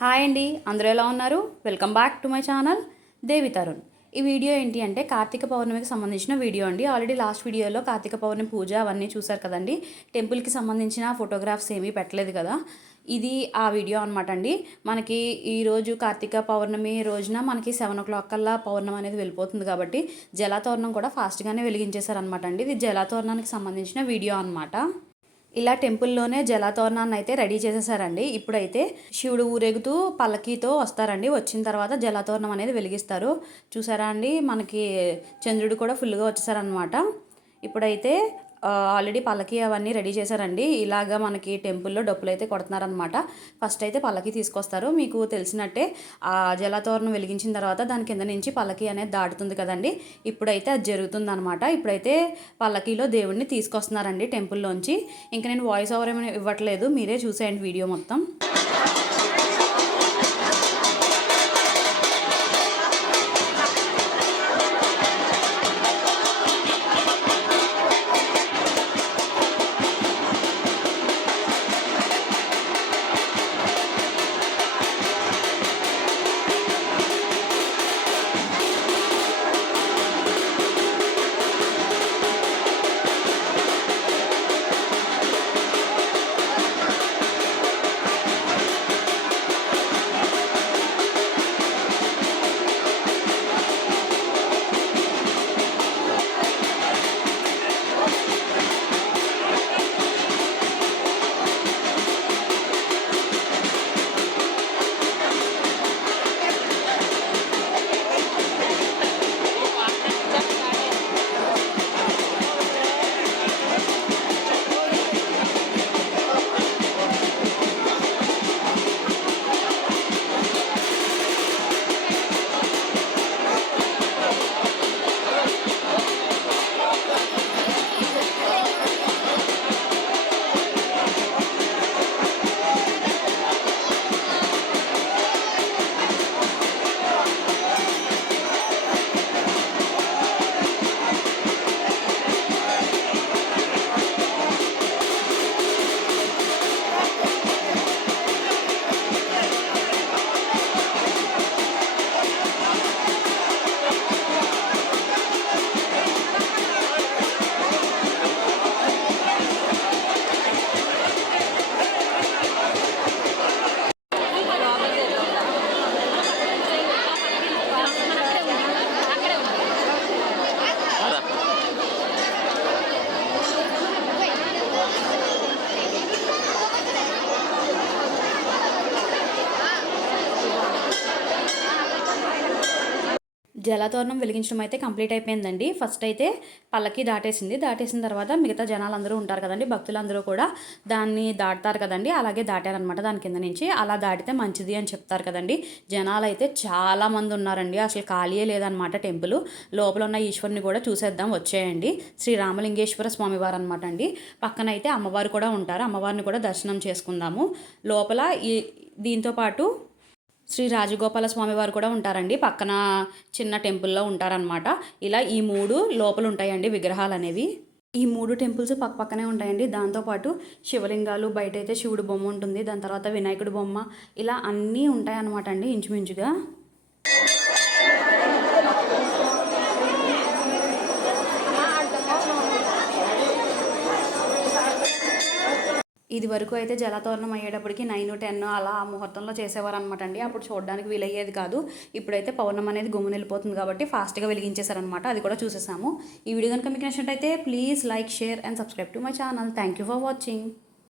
Hi అండి, అందరూ ఎలా ఉన్నారు? Welcome back to my channel Devi Tarun. ఈ వీడియో ఏంటి అంటే కార్తీక పౌర్ణమికి సంబంధించిన వీడియో అండి. ఆల్రెడీ లాస్ట్ వీడియోలో కార్తీక పౌర్ణమి పూజ అవన్నీ చూసారు కదండి. టెంపుల్కి సంబంధించిన ఫోటోగ్రాఫ్స్ ఏమీ పెట్టలేదు కదా. ఇది ఆ వీడియో అనమాట అండి. మనకి ఈరోజు కార్తీక పౌర్ణమి రోజున మనకి 7 o'clock కల్లా పౌర్ణమి అనేది వెళ్ళిపోతుంది కాబట్టి జలాతోరణం కూడా ఫాస్ట్గానే వెలిగించేశారనమాట అండి. ఇది జలాతోరణానికి సంబంధించిన వీడియో అనమాట. ఇలా టెంపుల్లోనే జలతోరణాన్ని అయితే రెడీ చేసేసారండి. ఇప్పుడైతే శివుడు ఊరేగుతూ పల్లకీతో వస్తారండి. వచ్చిన తర్వాత జలతోరణం అనేది వెలిగిస్తారు. చూసారా అండి, మనకి చంద్రుడు కూడా ఫుల్గా వచ్చేసారనమాట. ఇప్పుడైతే ఆల్రెడీ పల్లకి అవన్నీ రెడీ చేశారండి. ఇలాగా మనకి టెంపుల్లో డప్పులు అయితే కొడుతున్నారనమాట. ఫస్ట్ అయితే పల్లకి తీసుకొస్తారు. మీకు తెలిసినట్టే ఆ జలతోరణం వెలిగించిన తర్వాత దాని కింద నుంచి పల్లకి అనేది దాటుతుంది కదండి. ఇప్పుడైతే అది జరుగుతుంది అనమాట. ఇప్పుడైతే పల్లకీలో దేవుడిని తీసుకొస్తున్నారండి టెంపుల్లోంచి. ఇంకా నేను వాయిస్ ఓవర్ ఏమైనా ఇవ్వట్లేదు, మీరే చూసేయండి వీడియో మొత్తం. జలతోరణం వెలిగించడం అయితే కంప్లీట్ అయిపోయిందండి. ఫస్ట్ అయితే పల్లకి దాటేసిన తర్వాత మిగతా జనాలందరూ ఉంటారు కదండి, భక్తులందరూ కూడా దాన్ని దాటుతారు కదండి. అలాగే దాటారనమాట దాని కింద నుంచి. అలా దాటితే మంచిది అని చెప్తారు కదండి. జనాలు అయితే చాలామంది ఉన్నారండి, అసలు ఖాళీయే లేదనమాట. టెంపుల్ లోపల ఉన్న ఈశ్వరుని కూడా చూసేద్దాం వచ్చేయండి. శ్రీ రామలింగేశ్వర స్వామివారు అనమాట అండి. పక్కన అయితే అమ్మవారు కూడా ఉంటారు, అమ్మవారిని కూడా దర్శనం చేసుకుందాము. లోపల దీంతో పాటు శ్రీ రాజగోపాల స్వామి వారు కూడా ఉంటారండి, పక్కన చిన్న టెంపుల్లో ఉంటారనమాట. ఇలా ఈ 3 లోపల ఉంటాయండి విగ్రహాలు అనేవి. ఈ 3 టెంపుల్స్ పక్కనే ఉంటాయండి. దాంతోపాటు శివలింగాలు, బయట అయితే శివుడు బొమ్మ ఉంటుంది, దాని తర్వాత వినాయకుడి బొమ్మ, ఇలా అన్నీ ఉంటాయన్నమాట అండి ఇంచుమించుగా. ఇది వరకు అయితే జలతోరణం అయ్యేటప్పటికి 9, 10 అలా ఆ ముహూర్తంలో చేసేవారు అనమాట అండి. అప్పుడు చూడడానికి వీలయ్యేది కాదు. ఇప్పుడైతే పౌర్ణమి అనేది గుమ్మున వెళ్ళిపోతుంది కాబట్టి ఫాస్ట్గా వెలిగించేశారనమాట. అది కూడా చూసేసాము. ఈ వీడియో కనుక మీకు నచ్చినట్టయితే please like, share and subscribe to my channel. Thank you for watching.